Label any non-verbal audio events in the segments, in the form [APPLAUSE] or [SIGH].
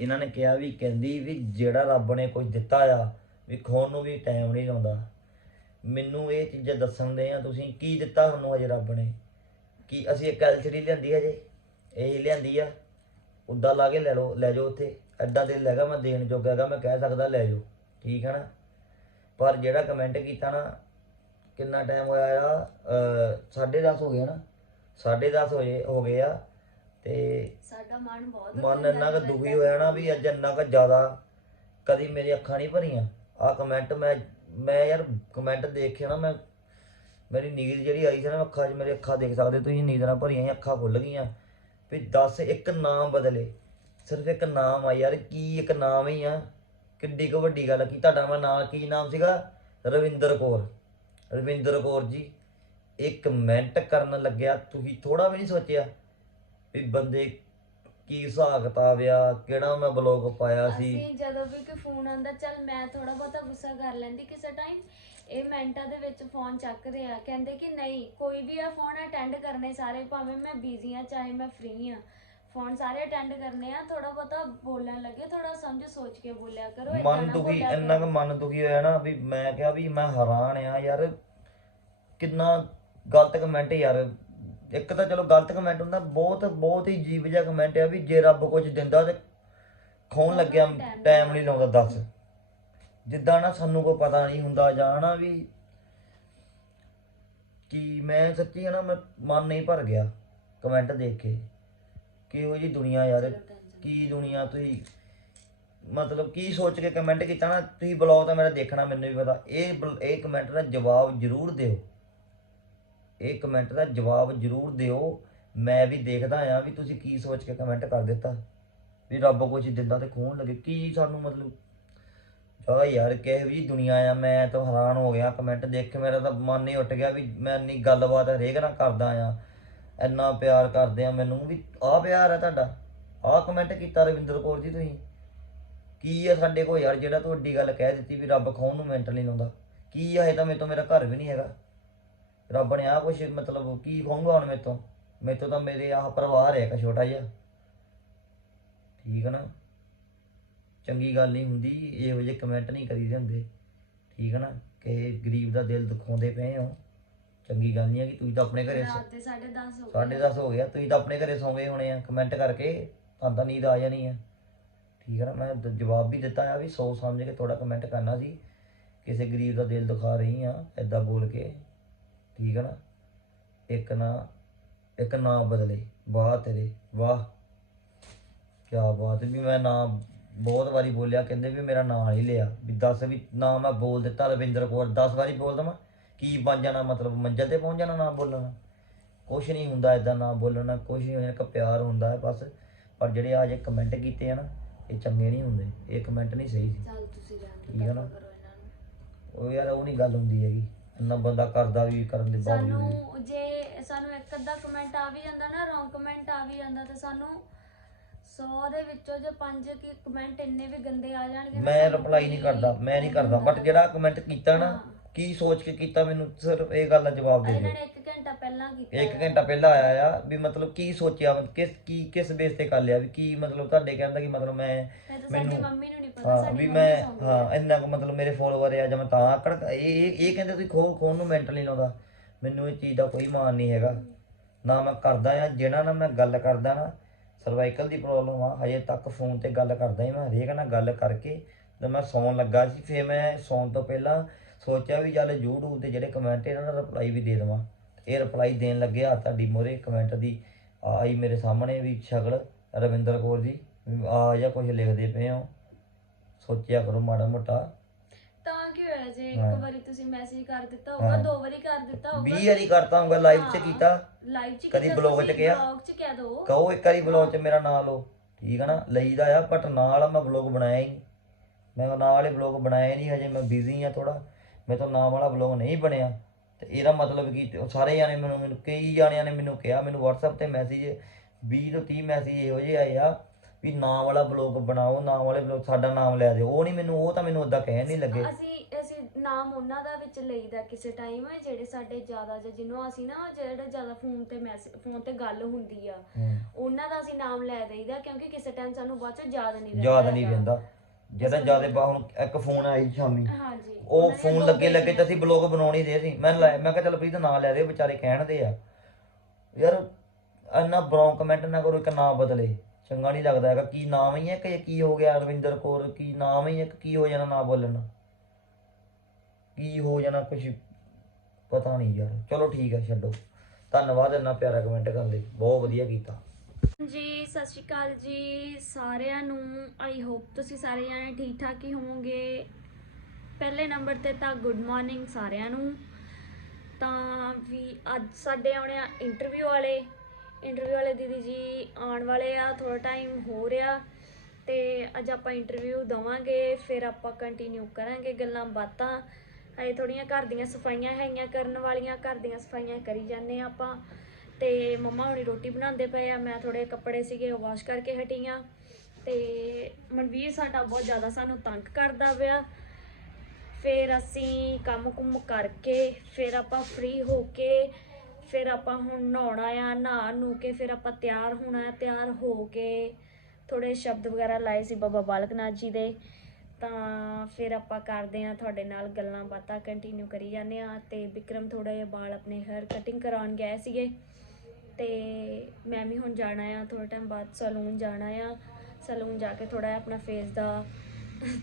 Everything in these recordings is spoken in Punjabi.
ਇਹਨਾਂ ਨੇ ਕਿਹਾ ਵੀ ਕਹਿੰਦੀ ਵੀ ਜਿਹੜਾ ਰੱਬ ਨੇ ਕੁਝ ਦਿੱਤਾ ਆ, ਵੀ ਖੋਣ ਨੂੰ ਵੀ ਟਾਈਮ ਨਹੀਂ ਲਾਉਂਦਾ। ਮੈਨੂੰ ਇਹ ਚੀਜ਼ਾਂ ਦੱਸਣ ਦੇ ਆ, ਤੁਸੀਂ ਕੀ ਦਿੱਤਾ ਤੁਹਾਨੂੰ ਅਜੇ ਰੱਬ ਨੇ? ਕੀ ਅਸੀਂ ਇੱਕ ਐਲਸੀਡੀ ਲਿਆਂਦੀ ਹਜੇ? ਇਹ ਲਿਆਂਦੀ ਆ। ਉੱਦਾਂ ਲਾ ਕੇ ਲੈ ਲਓ, ਲੈ ਜਾਓ ਉੱਥੇ। ਐਡਾ ਦਿਲ ਹੈਗਾ ਮੈਂ, ਦੇਣ ਜੋਗਾ ਹੈਗਾ, ਮੈਂ ਕਹਿ ਸਕਦਾ ਲੈ ਜਾਓ। ਠੀਕ ਹੈ ਨਾ? ਪਰ ਜਿਹੜਾ ਕਮੈਂਟ ਕੀਤਾ ਨਾ, ਕਿੰਨਾ ਟਾਈਮ ਹੋਇਆ ਆ? 10:30 ਹੋ ਗਿਆ ਨਾ? 10:30 ਹੋਏ, ਹੋ ਗਏ ਆ। ਤੇ ਸਾਡਾ ਮਨ ਬਹੁਤ ਮਨ ਇੰਨਾ ਕੁ ਦੁਖੀ ਹੋਇਆ ਨਾ ਵੀ ਅੱਜ ਇੰਨਾ ਕੁ ਜ਼ਿਆਦਾ ਕਦੀ ਮੇਰੀ ਅੱਖਾਂ ਨਹੀਂ ਭਰੀਆਂ। ਆ ਕਮੈਂਟ ਮੈਂ ਮੈਂ ਯਾਰ ਕਮੈਂਟ ਦੇਖ ਕੇ ਨਾ ਮੈਂ ਮੇਰੀ ਨੀਂਦ ਜਿਹੜੀ ਆਈ ਸੀ ਨਾ ਅੱਖਾਂ 'ਚ ਮੇਰੀ ਅੱਖਾਂ ਦੇਖ ਸਕਦੇ ਤੁਸੀਂ ਨੀਂਦ ਨਾਲ ਭਰੀਆਂ ਸੀ ਅੱਖਾਂ ਖੁੱਲ ਗਈਆਂ। ਵੀ ਦੱਸ ਇੱਕ ਨਾਮ ਬਦਲੇ ਸਿਰਫ ਇੱਕ ਨਾਮ ਆ ਯਾਰ ਕੀ ਇੱਕ ਨਾਮ ਹੀ ਆ? ਕਿੱਡੀ ਕੁ ਵੱਡੀ ਗੱਲ। ਕੀ ਤੁਹਾਡਾ ਮੈਂ ਨਾਮ ਕੀ ਨਾਮ ਸੀਗਾ? ਰਵਿੰਦਰ ਕੌਰ। ਰਵਿੰਦਰ ਕੌਰ ਜੀ ਇੱਕ ਮਿੰਟ ਕਰਨ ਲੱਗਿਆ ਤੁਸੀਂ ਥੋੜਾ ਵੀ ਨਹੀਂ ਸੋਚਿਆ। ਵੀ ਬੰਦੇ ਕੀ ਹਿਸਾਬ ਕਿਤਾਬ ਆ ਕਿਹੜਾ ਮੈਂ ਬਲੌਗ ਪਾਇਆ ਸੀ। ਅਸੀਂ ਜਦੋਂ ਵੀ ਕੋਈ ਫੋਨ ਆਉਂਦਾ ਚੱਲ ਮੈਂ ਥੋੜਾ ਬਹੁਤਾ ਗੁੱਸਾ ਕਰ ਲੈਂਦੀ ਕਿਸੇ ਟਾਈਮ ਇਹ ਮਿੰਟਾਂ ਦੇ ਵਿੱਚ ਫੋਨ ਚੱਕਦੇ ਆ। ਕਹਿੰਦੇ ਕਿ ਨਹੀਂ ਕੋਈ ਵੀ ਆ ਫੋਨ ਅਟੈਂਡ ਕਰਨੇ ਸਾਰੇ ਭਾਵੇਂ ਮੈਂ ਬਿਜ਼ੀ ਆ ਚਾਹੇ ਮੈਂ ਫ੍ਰੀ ਆ। ਫੋਨ ਸਾਰੇ ਅਟੈਂਡ ਕਰਨੇ ਆ ਥੋੜਾ ਬਹੁਤਾ ਬੋਲਣ ਲੱਗੇ ਥੋੜਾ ਸਮਝ ਸੋਚ ਕੇ ਬੋਲਿਆ ਕਰੋ ਏਦਾਂ ਮਨ ਨਾ ਦੁਖੀ ਬੋਲਿਆ ਇੰਨਾ ਕਰੋ। ਕੁ ਮਨ ਦੁਖੀ ਹੋਇਆ ਨਾ ਵੀ ਮੈਂ ਕਿਹਾ ਵੀ ਮੈਂ ਹੈਰਾਨ ਆ ਯਾਰ ਕਿੰਨਾ ਗਲਤ ਕਮੈਂਟ ਯਾਰ। ਇੱਕ ਤਾਂ ਚਲੋ ਗਲਤ ਕਮੈਂਟ ਹੁੰਦਾ ਬਹੁਤ ਬਹੁਤ ਹੀ ਜੀਵ ਜਿਹਾ ਕਮੈਂਟ ਆ ਵੀ ਜੇ ਰੱਬ ਕੁਝ ਦਿੰਦਾ ਤੇ ਲੱਗਿਆ ਖਾਣ time ਟਾਈਮ ਨਹੀਂ ਲਾਉਂਦਾ ਦੱਸ। ਜਿੱਦਾਂ ਨਾ ਸਾਨੂੰ ਕੋਈ ਪਤਾ ਨਹੀਂ ਹੁੰਦਾ ਜਾਂ ਨਾ ਵੀ ਕਿ ਮੈਂ ਸੱਚੀ ਨਾ ਮੈਂ ਮਨ ਨਹੀਂ ਭਰ ਗਿਆ ਕਮੈਂਟ ਦੇਖ ਕੇ ਕਿਹੋ ਜੀ ਦੁਨੀਆ ਯਾਰ ਕੀ ਦੁਨੀਆ ਤੁਸੀਂ? ਮਤਲਬ ਕੀ ਸੋਚ ਕੇ ਕਮੈਂਟ ਕੀਤਾ ਨਾ ਤੁਸੀਂ ਬਲੌਗ ਤਾਂ ਮੇਰਾ ਦੇਖਣਾ ਮੈਨੂੰ ਵੀ ਪਤਾ। ਇਹ ਇਹ ਕਮੈਂਟ ਦਾ ਜਵਾਬ ਜ਼ਰੂਰ ਦਿਓ। ਇਹ ਕਮੈਂਟ ਦਾ ਜਵਾਬ ਜ਼ਰੂਰ ਦਿਓ। ਮੈਂ ਵੀ ਦੇਖਦਾ ਆ ਵੀ ਤੁਸੀਂ ਕੀ ਸੋਚ ਕੇ ਕਮੈਂਟ ਕਰ ਦਿੱਤਾ। ਵੀ ਰੱਬ ਕੁਝ ਦਿੰਦਾ ਤੇ ਖੂਨ ਲੱਗੇ। ਕੀ ਸਾਨੂੰ ਮਤਲਬ? ਚਲੋ ਯਾਰ ਕਿਹੋ ਜੀ ਦੁਨੀਆ ਆ, ਮੈਂ ਤਾਂ ਹੈਰਾਨ ਹੋ ਗਿਆ ਕਮੈਂਟ ਦੇਖ ਕੇ। ਮੇਰਾ ਤਾਂ ਮਨ ਹੀ ਉੱਠ ਗਿਆ ਵੀ ਮੈਂ ਇੰਨੀ ਗੱਲਬਾਤ ਹਰੇਕ ਨਾਲ ਕਰਦਾ ਆ ਇੰਨਾ ਪਿਆਰ ਕਰਦੇ ਆ ਮੈਨੂੰ ਵੀ। ਆਹ ਪਿਆਰ ਆ ਤੁਹਾਡਾ। ਆਹ ਕਮੈਂਟ ਕੀਤਾ ਰਵਿੰਦਰ ਕੌਰ ਜੀ ਤੁਸੀਂ। ਕੀ ਆ ਸਾਡੇ ਕੋਲ ਯਾਰ ਜਿਹੜਾ ਤੁਹਾਡੀ ਗੱਲ ਕਹਿ ਦਿੱਤੀ ਵੀ ਰੱਬ ਖਾਉਣ ਨੂੰ ਮੈਂਟਲ ਨਹੀਂ ਲਾਉਂਦਾ। ਕੀ ਆ ਇਹ ਤਾਂ ਮੇਰੇ ਤੋਂ ਮੇਰਾ ਘਰ ਵੀ ਨਹੀਂ ਹੈਗਾ। ਰੱਬ ਨੇ ਆ ਕੁਛ ਮਤਲਬ ਕੀ ਖਾਊਂਗਾ ਹੁਣ ਮੇਰੇ ਤੋਂ ਮੇਰੇ ਤੋਂ ਮੇਰੇ ਆਹ ਪਰਿਵਾਰ ਹੈ ਇੱਕ ਛੋਟਾ ਜਿਹਾ। ਠੀਕ ਹੈ ਨਾ? ਚੰਗੀ ਗੱਲ ਨਹੀਂ ਹੁੰਦੀ ਇਹੋ ਜਿਹੇ ਕਮੈਂਟ ਨਹੀਂ ਕਰੀਦੇ ਹੁੰਦੇ। ਠੀਕ ਹੈ ਨਾ? ਕਿ ਗਰੀਬ ਦਾ ਦਿਲ ਦੁਖਾਉਂਦੇ ਪਏ ਹੋ। ਚੰਗੀ ਗੱਲ ਨਹੀਂ ਹੈ ਕਿ ਤੁਸੀਂ ਤਾਂ ਆਪਣੇ ਘਰੇ ਸੌ- ਰਾਤ ਦੇ 10:30 ਹੋ ਦਸ ਹੋ ਗਿਆ ਤੁਸੀਂ ਤਾਂ ਆਪਣੇ ਘਰੇ ਸੌਂ ਗਏ ਹੋਣੇ ਆ। ਕਮੈਂਟ ਕਰਕੇ ਤੁਹਾਨੂੰ ਤਾਂ ਨੀਂਦ ਆ ਜਾਣੀ ਆ। ਠੀਕ ਹੈ ਨਾ? ਮੈਂ ਦ- ਜਵਾਬ ਵੀ ਦਿੱਤਾ ਆ ਵੀ ਸੋਚ ਸਮਝ ਕੇ ਥੋੜਾ ਕਮੈਂਟ ਕਰਨਾ ਸੀ। ਕਿਸੇ ਗਰੀਬ ਦਾ ਦਿਲ ਦੁਖਾ ਰਹੀ ਆ ਐਦਾਂ ਬੋਲ ਕੇ। ਠੀਕ ਹੈ ਨਾ? ਇੱਕ ਨਾ ਇੱਕ ਨਾ ਬਦਲੇ। ਵਾਹ ਤੇਰੇ ਵਾਹ। ਕੀ ਬਾਤ ਵੀ ਮੈਂ ਨਾ ਬਹੁਤ ਵਾਰੀ ਬੋਲਿਆ ਕਹਿੰਦੇ ਵੀ ਮੇਰਾ ਨਾਂ ਨਹੀਂ ਲਿਆ। ਵੀ 10 ਵੀ ਨਾ ਮੈਂ ਬੋਲ ਦਿੱਤਾ ਰਵਿੰਦਰ ਕੌਰ 10 ਵਾਰੀ ਬੋਲ ਦਵਾਂ। ਕੀ ਬਣ ਜਾਣਾ ਮਤਲਬ ਮੰਜ਼ਲ ਤੇ ਪਹੁੰਚ ਜਾਣਾ ਨਾ ਬੋਲਣਾ? ਕੁਛ ਨਹੀਂ ਹੁੰਦਾ ਇਦਾਂ ਨਾ ਬੋਲਣਾ ਕੁਛ ਨਹੀਂ ਹੋਇਆ ਕਿ ਪਿਆਰ ਹੁੰਦਾ ਹੈ ਬਸ। ਪਰ ਜਿਹੜੇ ਆ ਜੇ ਕਮੈਂਟ ਕੀਤੇ ਆ ਨਾ ਇਹ ਚੰਗੇ ਨਹੀਂ ਹੁੰਦੇ। ਇਹ ਕਮੈਂਟ ਨਹੀਂ ਸਹੀ ਸੀ। ਚੱਲ ਤੁਸੀਂ ਰਹਿਣ ਠੀਕ ਹੈ ਨੂੰ। ਉਹ ਯਾਰ ਉਹ ਨਹੀਂ ਗੱਲ ਹੁੰਦੀ ਹੈਗੀ। ਇੰਨਾ ਬੰਦਾ ਕਰਦਾ ਵੀ ਕਰਨ ਦੇ ਬਾਵਜੂਦ ਵੀ ਸਾਨੂੰ ਜੇ ਸਾਨੂੰ ਇੱਕ ਅੱਧਾ ਕਮੈਂਟ ਆ ਵੀ ਜਾਂਦਾ ਨਾ ਰੌਂਗ ਕਮੈਂਟ ਆ ਵੀ ਜਾਂਦਾ ਤੇ ਸਾਨੂੰ 100 ਦੇ ਵਿੱਚੋਂ ਜੇ ਪੰਜ ਕੀ ਕਮੈਂਟ ਇੰਨੇ ਵੀ ਗੰਦੇ ਆ ਜਾਣਗੇ ਨਾ, ਮੈਂ ਸਾਨੂੰ ਰਿਪਲਾਈ ਨਹੀਂ ਕੋਈ ਕਰਦਾ ਮੈਂ ਨਹੀਂ ਕਰਦਾ। ਬਟ ਜਿਹੜਾ ਕਮੈਂਟ ਕੀਤਾ ਨਾ ਹਾਂ। ਕੀ ਸੋਚ ਕੇ ਕੀਤਾ ਮੈਨੂੰ ਸਿਰਫ ਇਹ ਗੱਲ ਦਾ ਜਵਾਬ ਦੇ ਇਹਨਾਂ ਦਿਓ ਨੇ 1 ਘੰਟਾ ਪਹਿਲਾਂ ਕੀਤਾ ਇੱਕ। ਘੰਟਾ ਪਹਿਲਾਂ ਆਇਆ ਆ ਵੀ ਮਤਲਬ ਕੀ ਸੋਚਿਆ ਮਤਲਬ ਕਿਸ ਕੀ ਕਿਸ ਬੇਸ ਤੇ ਕਰ ਲਿਆ ਵੀ ਕੀ ਮਤਲਬ ਤੁਹਾਡੇ ਕਹਿੰਦਾ ਕਿ ਮਤਲਬ ਮੈਂ ਫਿਰ ਤਾਂ ਸਾਡੀ ਮੈਨੂੰ- ਮੰਮੀ ਨੂੰ ਨਹੀਂ ਪਤਾ ਹਾਂ ਵੀ ਮੈਂ ਹਾਂ। ਇੰਨਾ ਕੁ ਮਤਲਬ ਮੇਰੇ ਫੋਲੋਵਰ ਆ ਜਾਂ ਮੈਂ ਤਾਂ ਆਕੜ ਇਹ ਇਹ ਇਹ ਕਹਿੰਦੇ ਤੁਸੀਂ ਖੋ ਖੋਣ ਨੂੰ ਮੈਂਟਲ ਨਹੀਂ ਲਾਉਂਦਾ। ਮੈਨੂੰ ਇਹ ਚੀਜ਼ ਦਾ ਕੋਈ ਮਾਨ ਨਹੀਂ ਹੈਗਾ। ਨਾ ਮੈਂ ਕਰਦਾ ਆ ਜਿਹਨਾਂ ਨਾਲ ਮੈਂ ਗੱਲ ਕਰਦਾ ਨਾ ਸਰਵਾਈਕਲ ਦੀ ਪ੍ਰੋਬਲਮ ਆ। ਹਜੇ ਤੱਕ ਫੋਨ ਤੇ ਗੱਲ ਕਰਦਾ ਹੀ ਮੈਂ ਹਰੇਕ ਨਾਲ ਗੱਲ ਕਰਕੇ ਤੇ ਮੈਂ ਸੌਣ ਲੱਗਾ ਸੀ ਫਿਰ ਮੈਂ ਸੌਣ ਤੋਂ ਪਹਿਲਾਂ ਸੋਚਿਆ ਵੀ ਚੱਲ YouTube ਤੇ ਜਿਹੜੇ ਕਮੈਂਟ ਇਹਨਾਂ ਦਾ ਰਿਪਲਾਈ ਵੀ ਦੇ ਦੇਵਾਂ। ਇਹ ਰਿਪਲਾਈ ਦੇਣ ਲੱਗਿਆ ਤੁਹਾਡੀ ਮੋਰੇ ਕਮੈਂਟ ਦੀ। ਆਈ ਮੇਰੇ ਸਾਹਮਣੇ ਵੀ ਸ਼ਕਲ ਰਵਿੰਦਰ ਕੌਰ ਜੀ ਆ ਜਾਂ ਕੁਝ ਲਿਖਦੇ ਪਏ ਹੋ। ਸੋਚਿਆ ਕਰੋ ਮਾੜਾ ਮੋਟਾ ਤਾਂ ਕੀ ਹੋਇਆ ਜੇ ਹਾਂ। ਇੱਕ ਵਾਰੀ ਤੁਸੀਂ ਮੈਸੇਜ ਕਰ ਦਿੱਤਾ ਹੋਊਗਾ ਹਾਂ। ਦੋ ਵਾਰੀ ਕਰ ਦਿੱਤਾ ਹੋਊਗਾ 20 ਵਾਰੀ ਕਰਤਾ ਹੋਊਗਾ ਲਾਈਵ 'ਚ ਹਾਂ। ਕੀਤਾ ਲਾਈਵ ਚ ਕਦੀ blog 'ਚ ਕਿਹਾ? ਬਲੌਗ ਚ ਕਹਿ ਦੋ ਕਹੋ ਇੱਕ ਵਾਰੀ ਬਲੌਗ 'ਚ ਮੇਰਾ ਨਾਂ ਲਓ ਠੀਕ ਹੈ ਨਾ ਲਈਦਾ ਆ ਬਟ ਨਾਲ ਮੈਂ ਬਲੌਗ ਬਣਾਇਆ ਹੀ ਨਹੀਂ। ਮੈਂ ਉਹ ਨਾਂ ਵਾਲੇ ਬਲੌਗ ਬਣਾਏ ਨਹੀਂ ਹਜੇ ਮੈਂ ਬਿਜ਼ੀ ਆ ਥੋੜਾ ਮੇਰੇ ਤੋਂ ਨਾਂ ਵਾਲਾ ਬਲੌਗ ਨਹੀਂ ਬਣਿਆ ਤੇ ਇਹਦਾ ਮਤਲਬ ਕੀ ਉਹ ਸਾਰੇ ਜਾਣੇ ਮੈਨੂੰ ਮੈਨੂੰ ਕਈ ਜਾਣਿਆਂ ਨੇ ਮੈਨੂੰ ਕਿਹਾ ਮੈਨੂੰ WhatsApp ਤੇ ਮੈਸੇਜ 20 ਤੋਂ 30 ਮੈਸੇਜ ਇਹੋ ਜਿਹੇ ਆਏ ਆ ਵੀ ਨਾਂ ਵਾਲਾ ਬਲੌਗ ਬਣਾਓ ਨਾਂ ਵਾਲੇ ਬਲੌਗ ਸਾਡਾ ਨਾਮ ਲੈ ਦਿਓ। ਉਹ ਨਹੀਂ ਮੈਨੂੰ ਉਹ ਤਾਂ ਮੈਨੂੰ ਉਦਾਂ ਕਹਿਣ ਨਹੀਂ ਲੱਗੇ। ਅਸੀਂ ਅਸੀਂ ਨਾਮ ਉਹਨਾਂ ਦਾ ਵਿੱਚ ਲਈਦਾ ਕਿਸੇ ਟਾਈਮ ਜਿਹੜੇ ਸਾਡੇ ਜ਼ਿਆਦਾ ਜਾਂ ਜਿਹਨੂੰ ਅਸੀਂ ਨਾ ਜਿਹੜਾ ਜ਼ਿਆਦਾ ਫੋਨ ਤੇ ਮੈਸੇਜ ਫੋਨ ਤੇ ਗੱਲ ਹੁੰਦੀ ਆ ਉਹਨਾਂ ਦਾ ਅਸੀਂ ਨਾਮ ਲੈ ਦੇਈਦਾ ਕਿਉਂਕਿ ਕਿਸੇ ਟਾਈਮ ਸਾਨੂੰ ਬਾਅਦ ਚ ਯਾਦ ਨਹੀਂ ਰਹਿੰਦਾ ਯਾਦ ਨਹੀਂ। ਰਹਿੰਦਾ। ਜਦੋਂ ਜ਼ਿਆਦਾ ਬਾ ਹੁਣ ਇੱਕ ਫੋਨ ਸੀ ਸ਼ਾਮੀ। ਹਾਂਜੀ। ਉਹ ਫੋਨ ਲੱਗੇ ਲੱਗੇ ਤੇ। ਅਸੀਂ ਬਲੌਗ ਬਣਾਉਣੀ ਦੇ ਸੀ। ਮੈਂ ਲੈ ਮੈਂ ਕਿਹਾ ਚੱਲ ਪ੍ਰੀਤ ਨਾਂ ਲੈ ਦੇ ਵਿਚਾਰੇ ਕਹਿਣਦੇ ਆ। ਯਾਰ ਇੰਨਾ ਬਰੋਂ ਕਮੈਂਟ ਨਾ ਕਰੋ ਇੱਕ ਨਾਂ ਬਦਲੇ। ਚੰਗਾ ਨਹੀਂ ਲੱਗਦਾ ਹੈਗਾ। ਕੀ ਨਾਮ ਹੀ ਹੈ ਕਿ ਕੀ ਹੋ ਗਿਆ ਰਵਿੰਦਰ ਕੌਰ? ਕੀ ਨਾਮ ਹੀ ਹੈ ਕਿ ਕੀ ਹੋ ਜਾਣਾ ਨਾ ਬੋਲਣ? ਕੀ ਹੋ ਜਾਣਾ ਕੁਝ ਪਤਾ ਨਹੀਂ ਯਾਰ। ਚਲੋ ਠੀਕ ਹੈ, ਛੱਡੋ। ਧੰਨਵਾਦ ਇੰਨਾ ਪਿਆਰਾ ਕਮੈਂਟ ਕਰਨ ਲਈ। ਬਹੁਤ ਵਧੀਆ ਕੀਤਾ। ਜੀ, ਸਤਿ ਸ਼੍ਰੀ ਅਕਾਲ ਜੀ ਸਾਰਿਆਂ ਨੂੰ। ਆਈ ਹੋਪ ਤੁਸੀਂ ਸਾਰੇ ਜਾਣੇ ਠੀਕ ਠਾਕ ਹੀ ਹੋਵੋਗੇ। ਪਹਿਲੇ ਨੰਬਰ ਤੇ ਤਾਂ ਗੁੱਡ ਮਾਰਨਿੰਗ ਸਾਰਿਆਂ ਨੂੰ। ਤਾਂ ਵੀ ਅੱਜ ਸਾਡੇ ਆਉਣੇ ਆ ਇੰਟਰਵਿਊ ਵਾਲੇ। ਇੰਟਰਵਿਊ ਵਾਲੇ ਦੀਦੀ ਜੀ ਆਉਣ ਵਾਲੇ ਆ ਥੋੜਾ ਟਾਈਮ ਹੋ ਰਿਹਾ ਤੇ ਅੱਜ ਆਪਾਂ ਇੰਟਰਵਿਊ ਦਵਾਂਗੇ, ਫਿਰ ਆਪਾਂ ਕੰਟੀਨਿਊ ਕਰਾਂਗੇ ਗੱਲਾਂ ਬਾਤਾਂ। ਹਜੇ ਥੋੜੀਆਂ ਘਰ ਦੀਆਂ ਸਫਾਈਆਂ ਹੈਗੀਆਂ ਕਰਨ ਵਾਲੀਆਂ, ਘਰ ਦੀਆਂ ਸਫਾਈਆਂ ਕਰੀ ਜਾਂਦੇ ਆ ਆਪਾਂ। ਤੇ ਮੰਮਾ ਹੁਣੀ ਰੋਟੀ ਬਣਾਉਂਦੇ ਪਏ ਆ, ਮੈਂ ਥੋੜੇ ਕੱਪੜੇ ਸੀਗੇ ਉਹ ਵਾਸ਼ ਕਰਕੇ ਹਟੀ ਆ ਤੇ ਮਨਵੀਰ ਸਾਡਾ ਬਹੁਤ ਜ਼ਿਆਦਾ ਸਾਨੂੰ ਤੰਗ ਕਰਦਾ ਪਿਆ। ਫਿਰ ਅਸੀਂ ਕੰਮ ਕੁਮ ਕਰਕੇ, ਫਿਰ ਆਪਾਂ ਫ੍ਰੀ ਹੋ ਕੇ ਫਿਰ ਆਪਾਂ ਹੁਣ ਨਹਾਉਣਾ ਆ, ਨਹਾ ਨੂੰ ਕੇ ਫਿਰ ਆਪਾਂ ਤਿਆਰ ਹੋਣਾ ਹੈ ਤਿਆਰ ਹੋ ਕੇ ਥੋੜੇ ਸ਼ਬਦ ਵਗੈਰਾ ਲਾਏ ਸੀ ਬਾਬਾ ਬਾਲਕ ਨਾਥ ਜੀ ਦੇ। ਤਾਂ ਫਿਰ ਆਪਾਂ ਕਰਦੇ ਆ ਤੁਹਾਡੇ ਨਾਲ ਗੱਲਾਂ ਬਾਤਾਂ ਕੰਟੀਨਿਊ ਕਰੀ ਜਾਂਦੇ ਆ ਤੇ ਵਿਕਰਮ ਥੋੜਾ ਜਿਹਾ ਵਾਲ ਆਪਣੇ ਹੇਅਰ ਕਟਿੰਗ ਕਰਾਉਣ ਗਏ ਸੀਗੇ। ਤੇ ਮੈਂ ਵੀ ਹੁਣ ਜਾਣਾ ਆ ਥੋੜਾ ਟਾਈਮ ਬਾਅਦ ਸੈਲੂਨ ਜਾਣਾ ਆ। ਸੈਲੂਨ ਜਾ ਕੇ ਥੋੜਾ ਆਪਣਾ ਫੇਸ ਦਾ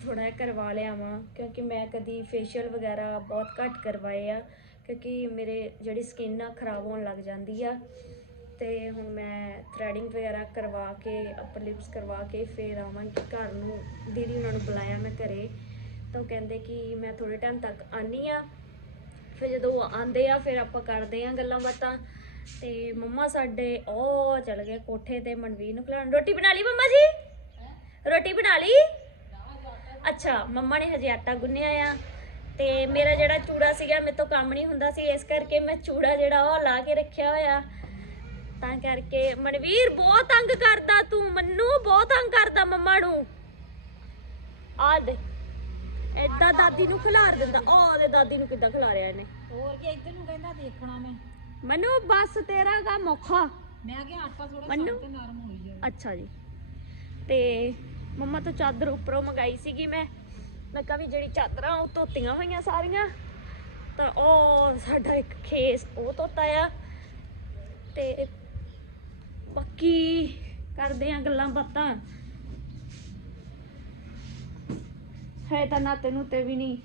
ਥੋੜਾ ਜਿਹਾ ਕਰਵਾ ਲਿਆਵਾਂ, ਕਿਉਂਕਿ ਮੈਂ ਕਦੀ ਫੇਸ਼ੀਅਲ ਵਗੈਰਾ ਬਹੁਤ ਘੱਟ ਕਰਵਾਏ ਆ। ਕਿਉਂਕਿ ਮੇਰੇ ਜਿਹੜੀ ਸਕਿਨ ਆ ਖਰਾਬ ਹੋਣ ਲੱਗ ਜਾਂਦੀ ਆ ਤੇ ਹੁਣ ਮੈਂ ਥ੍ਰੈਡਿੰਗ ਵਗੈਰਾ ਕਰਵਾ ਕੇ ਅਪਰ ਲਿਪਸ ਕਰਵਾ ਕੇ ਫੇਰ ਆਵਾਂਗੀ ਘਰ ਨੂੰ। ਦੀਦੀ ਉਹਨਾਂ ਨੂੰ ਬੁਲਾਇਆ ਮੈਂ ਘਰੇ ਤਾਂ ਉਹ ਕਹਿੰਦੇ ਕਿ ਮੈਂ ਥੋੜੇ ਟਾਈਮ ਤੱਕ ਆਨੀ ਆ ਫਿਰ ਜਦੋਂ ਆਂਦੇ ਆ ਫਿਰ ਆਪਾਂ ਕਰਦੇ ਆ ਗੱਲਾਂ ਬਾਤਾਂ। ਤੇ ਮੰਮਾ ਸਾਡੇ ਉਹ ਚਲ ਗਏ ਕੋਠੇ ਤੇ ਮਨਵੀਰ ਨੂੰ ਖਿਲਾਉਣ। ਰੋਟੀ ਬਣਾ ਲਈ ਮੰਮਾ ਜੀ? ਰੋਟੀ ਬਣਾ ਲਈ? ਅੱਛਾ ਮੰਮਾ ਨੇ ਹਜੇ ਆਟਾ ਗੁੰਨਿਆ ਆ। ਤੇ ਮੇਰਾ ਜਿਹੜਾ ਚੂੜਾ ਸੀਗਾ ਮੇਰੇ ਤੋਂ ਕੰਮ ਨਹੀਂ ਹੁੰਦਾ ਸੀ ਇਸ ਕਰਕੇ ਮੈਂ ਚੂੜਾ ਜਿਹੜਾ ਉਹ ਲਾ ਕੇ ਰੱਖਿਆ ਹੋਇਆ। ਤਾਂ ਕਰਕੇ ਮਨਵੀਰ ਬਹੁਤ ਤੰਗ ਕਰਦਾ ਤੂੰ ਮੰਨੂ ਬਹੁਤ ਤੰਗ ਕਰਦਾ ਮੰਮਾ ਨੂੰ। ਆ ਦੇ ਏਦਾਂ ਦਾਦੀ ਨੂੰ ਖਿਲਾਰ ਦਿੰਦਾ। ਉਹ ਉਹਦੇ ਦਾਦੀ ਨੂੰ ਕਿੱਦਾਂ ਖਿਲਾਰਿਆ ਇਹਨੇ। ਹੋਰ ਕੀ ਇੱਧਰ ਨੂੰ ਕਹਿੰਦਾ ਦੇਖਣਾ ਮੈਂ। ਮਨੂ ਬਸ ਤੇਰਾ ਕੰਮ ਔਖਾ। ਮੈਂ ਕਿਹਾ ਆਟਾ ਥੋੜਾ ਮੰਨੂ? ਨਰਮ ਹੋਈ ਅੱਛਾ ਜੀ। ਤੇ ਮੰਮਾ ਤੋਂ ਚਾਦਰ ਉੱਪਰੋਂ ਮੰਗਾਈ ਸੀਗੀ ਮੈਂ। ਮੈਂ ਕਿਹਾ ਵੀ ਜਿਹੜੀ ਚਾਦਰਾਂ ਉਹ ਧੋਤੀਆਂ ਹੋਈਆਂ ਸਾਰੀਆਂ, ਤਾਂ ਉਹ ਸਾਡਾ ਇੱਕ ਖੇਸ ਉਹ ਧੋਤਾ ਆ। ਤੇ ਬਾਕੀ ਕਰਦੇ ਆ ਗੱਲਾਂ ਬਾਤਾਂ। ਹੈ ਤਾਂ ਨਾਤੇ ਨੂੰ ਤੇ ਵੀ ਨਹੀਂ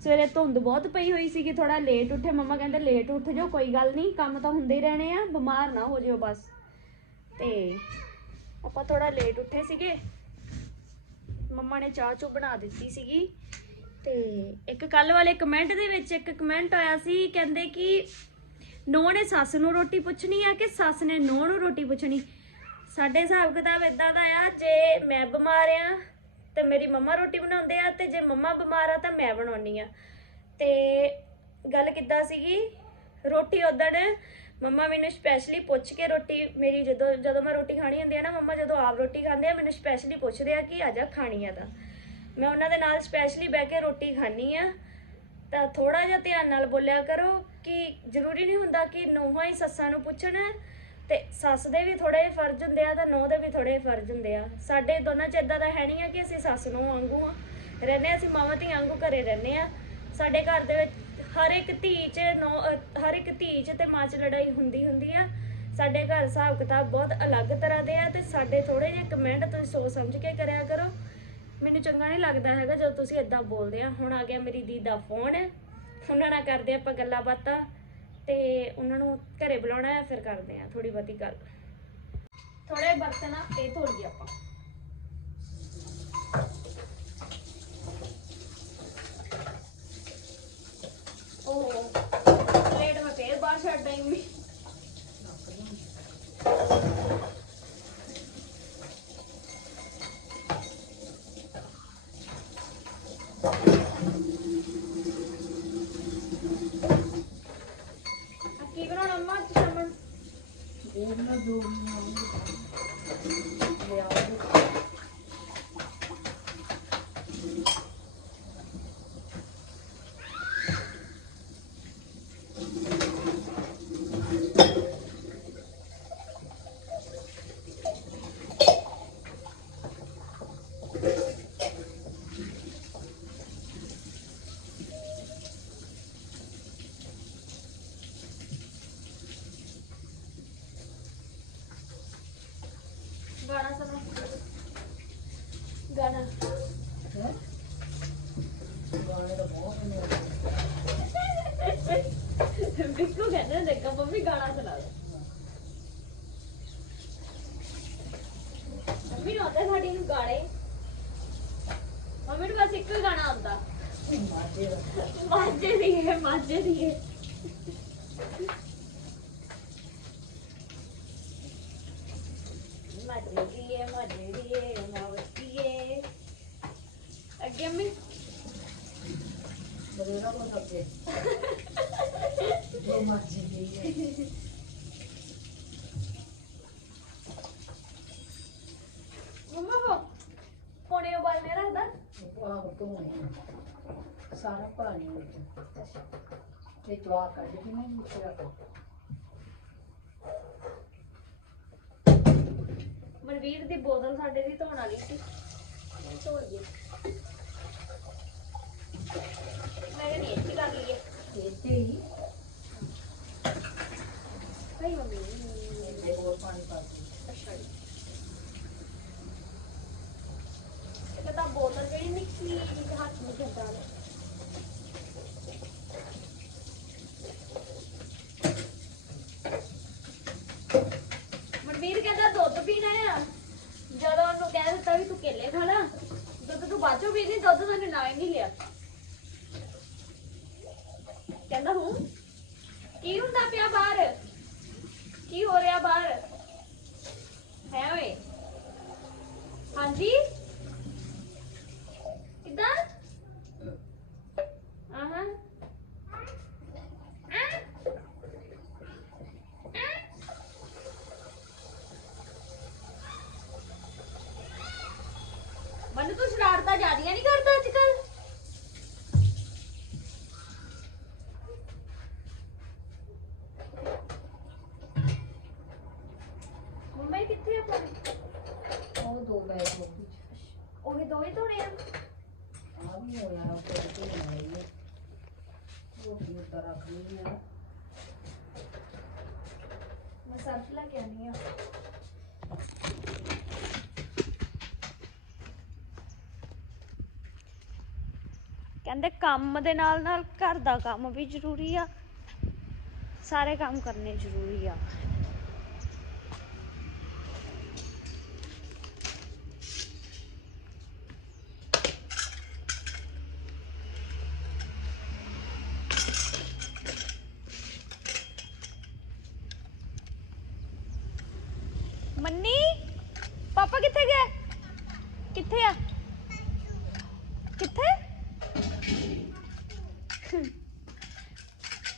ਸਵੇਰੇ ਧੁੰਦ ਬਹੁਤ ਪਈ ਹੋਈ ਸੀਗੀ ਥੋੜਾ ਲੇਟ ਉੱਠੇ। ਮੰਮਾ ਕਹਿੰਦੇ ਲੇਟ ਉੱਠ ਜਾਓ, ਕੋਈ ਗੱਲ ਨਹੀਂ ਕੰਮ ਤਾਂ ਹੁੰਦੇ ਹੀ ਰਹਿਣੇ ਆ, ਬਿਮਾਰ ਨਾ ਹੋ ਜਿਓ ਬਸ। ਤੇ ਆਪਾਂ ਥੋੜਾ ਲੇਟ ਉੱਠੇ ਸੀਗੇ। ਮੰਮਾ ਨੇ ਚਾਹ ਚੂ ਬਣਾ ਦਿੱਤੀ ਸੀਗੀ। ਤੇ ਇੱਕ ਕੱਲ ਵਾਲੇ ਕਮੈਂਟ ਦੇ ਵਿੱਚ ਇੱਕ ਕਮੈਂਟ ਆਇਆ ਸੀ, ਕਹਿੰਦੇ ਕਿ ਨੂੰਹ ਨੇ ਸੱਸ ਨੂੰ ਰੋਟੀ ਪੁੱਛਣੀ ਆ ਕਿ ਸੱਸ ਨੇ ਨੂੰਹ ਨੂੰ ਰੋਟੀ ਪੁੱਛਣੀ? ਸਾਡੇ ਹਿਸਾਬ ਕਿਤਾਬ ਇਦਾਂ ਦਾ ਆ, ਜੇ ਮੈਂ ਬਿਮਾਰ ਆ, ਤੇ ਮੇਰੀ ਮੰਮਾ ਰੋਟੀ ਬਣਾਉਂਦੇ ਆ, ਤੇ ਜੇ ਮੰਮਾ ਬਿਮਾਰ ਆ, ਤਾਂ ਮੈਂ ਬਣਾਉਣੀ ਆ। ਤੇ ਗੱਲ ਕਿੱਦਾਂ ਸੀਗੀ? ਰੋਟੀ ਉਦਣ ਮੰਮਾ ਮੈਨੂੰ ਸਪੈਸ਼ਲੀ ਪੁੱਛ ਕੇ ਰੋਟੀ ਮੇਰੀ ਜਦੋਂ ਜਦੋਂ ਮੈਂ ਰੋਟੀ ਖਾਣੀ ਹੁੰਦੀ ਆ ਨਾ ਮੰਮਾ ਜਦੋਂ ਆਪ ਰੋਟੀ ਖਾਂਦੇ ਆ ਮੈਨੂੰ ਸਪੈਸ਼ਲੀ ਪੁੱਛਦੇ ਆ ਕਿ ਆਜਾ ਖਾਣੀ ਆ ਤਾਂ। ਮੈਂ ਉਹਨਾਂ ਦੇ ਨਾਲ ਸਪੈਸ਼ਲੀ ਬਹਿ ਕੇ ਰੋਟੀ ਖਾਣੀ ਆ। ਤਾਂ ਥੋੜਾ ਜਿਹਾ ਧਿਆਨ ਨਾਲ ਬੋਲਿਆ ਕਰੋ ਕਿ ਜ਼ਰੂਰੀ ਨਹੀਂ ਹੁੰਦਾ ਕਿ ਨੂੰਹਾਂ ਹੀ ਸੱਸਾਂ ਨੂੰ ਪੁੱਛਣ ਤੇ ਸੱਸ ਦੇ ਵੀ ਥੋੜੇ ਫਰਜ਼ ਹੁੰਦੇ ਆ ਤਾਂ ਨੂੰਹ ਦੇ ਵੀ ਥੋੜੇ ਫਰਜ਼ ਹੁੰਦੇ ਆ। ਸਾਡੇ ਦੋਨਾਂ ਚ ਇਦਾਂ ਦਾ ਹੈ ਨਹੀਂ ਆ ਕਿ ਅਸੀਂ ਸੱਸ ਨੂੰ ਵਾਂਗੂ ਆ। ਰਹਿੰਦੇ ਹਾਂ, ਅਸੀਂ ਮਾਵਾਂ ਧੀਆਂ ਵਾਂਗੂ ਘਰੇ ਰਹਿੰਦੇ ਆ। ਸਾਡੇ ਘਰ ਦੇ ਵਿੱਚ ਹਰ ਇੱਕ ਧੀ ਚ ਨੌ- ਹਰ ਇੱਕ ਧੀ ਚ ਤੇ ਮਾਂ ਚ ਲੜਾਈ ਹੁੰਦੀ ਹੁੰਦੀ ਆ। ਸਾਡੇ ਘਰ ਹਿਸਾਬ ਕਿਤਾਬ ਬਹੁਤ ਅਲੱਗ ਤਰ੍ਹਾਂ ਦੇ ਆ ਤੇ ਸਾਡੇ ਥੋੜੇ ਜਿਹੇ ਕਮੈਂਟ ਤੁਸੀਂ ਸੋਚ ਸਮਝ ਕੇ ਕਰਿਆ ਕਰੋ। ਮੈਨੂੰ ਚੰਗਾ ਨਹੀਂ ਲੱਗਦਾ ਹੈਗਾ ਜਦੋਂ ਤੁਸੀਂ ਇਦਾਂ ਬੋਲਦੇ ਆ। ਹੁਣ ਆ ਗਿਆ ਮੇਰੀ ਦੀ ਦਾ ਫੋਨ ਉਹਨਾਂ ਨਾਲ ਕਰਦੇ ਆਪਾਂ ਗੱਲਾਂ ਬਾਤਾਂ ਤੇ ਉਹਨਾਂ ਨੂੰ ਘਰੇ ਬੁਲਾਉਣਾ ਹੈ ਫਿਰ ਕਰਦੇ ਆ ਥੋੜੀ ਬਹੁਤੀ ਗੱਲ। ਥੋੜੇ ਬਰਤਨ ਆ, ਇਹ ਧੋ ਲਈਏ ਆਪਾਂ। ਉਹ ਪਲੇਟ ਮੈਂ ਫੇਰ ਬਾਹਰ ਛੱਡ ਆਈ। ਗਾਣਾ ਸੁਣਾ। ਮੰਮੀ ਗਾਣਾ ਸੁਣਾ ਮੰਮੀ ਨੂੰ ਆਉਂਦਾ ਸਾਡੀ ਗਾਣੇ। ਮੰਮੀ ਨੂੰ ਬਸ ਇੱਕ ਗਾਣਾ ਆਉਂਦਾ। ਮਾਜੇ ਦੀ ਮਾਜੇ ਦੀ ਉਹ ਤੋਂ ਸਾਰਾ ਪਾਣੀ ਵਿੱਚ ਤੇ ਜਵਾ ਕੱਢ ਕੇ ਨਾ ਦੂਸਰਾ ਕੋ ਮਨਵੀਰ ਦੀ ਬੋਤਲ ਸਾਡੇ ਦੀ ਧੋਣ ਵਾਲੀ ਸੀ। ਉਹ ਧੋ ਗਈ ਮੈਂ ਕਹਿੰਦੀ ਇੱਥੇ ਕਰ ਲਈਏ। ਇੱਥੇ ਹੀ। ਭਾਈ ਮੰਮੀ। ਇਹ ਹੋਰ ਪਾਣੀ ਪਾ ਦੇ ਅੱਛਾ ਜੀ ਇਹ ਤਾਂ ਬੋਤਲ ਜਿਹੜੀ ਨਿੱਕੀ ਜਿਹੀ ਹੱਥ ਨੂੰ ਖੇਡਦਾ ਨੇ ਮਨਵੀਰ ਕਹਿੰਦਾ ਦੁੱਧ ਪੀਣਾ ਆ। ਜਦੋਂ ਉਹਨੂੰ ਕਹਿ ਦਿੱਤਾ ਵੀ ਤੂੰ ਕੇਲੇ ਖਾ ਦੁੱਧ ਤੂੰ ਬਾਅਦੋਂ ਪੀਣੀ ਦੁੱਧ ਤੈਨੂੰ ਨਾ ਹੀ ਨਹੀਂ ਲਿਆ। ਕਹਿੰਦਾ, ਹੂੰ? ਕੀ ਹੁੰਦਾ ਪਿਆ ਬਾਹਰ? ਕੀ ਹੋ ਰਿਹਾ ਬਾਹਰ? ਹੈ ਓਏ। ਹਾਂਜੀ? ਕਿੱਦਾਂ ਆਹਾਂ ਆਂ? ਆਂ? ਮੈਨੂੰ ਤੂੰ ਸ਼ਰਾਰਤਾਂ ਜ਼ਿਆਦੀਆਂ ਨਹੀਂ ਕਰਦਾ ਅੱਜ ਕੱਲ ਮੰਮਾ ਕਿੱਥੇ ਆ ਪਰ ਉਹ ਦੋ ਬੈਗ ਹੋ ਗਏ ਉਹੀ ਦੋਵੇਂ ਧੋਣੇ ਆ ਆ ਵੀ ਹੋਇਆ ਤੇ ਤੇ ਨਹੀਂ ਉਹ ਵੀ ਰੱਖ ਲਈ ਆ। ਮੈਂ ਸਰਫ ਲੈ ਕੇ ਆਨੀ ਆ। ਕਹਿੰਦੇ ਕੰਮ ਦੇ ਨਾਲ ਨਾਲ ਘਰ ਦਾ ਕੰਮ ਵੀ ਜ਼ਰੂਰੀ ਆ। ਸਾਰੇ ਕੰਮ ਕਰਨੇ ਜ਼ਰੂਰੀ ਆ ਮੰਨੀ ਪਾਪਾ ਕਿੱਥੇ ਗਏ ਕਿੱਥੇ ਆ ਕਿੱਥੇ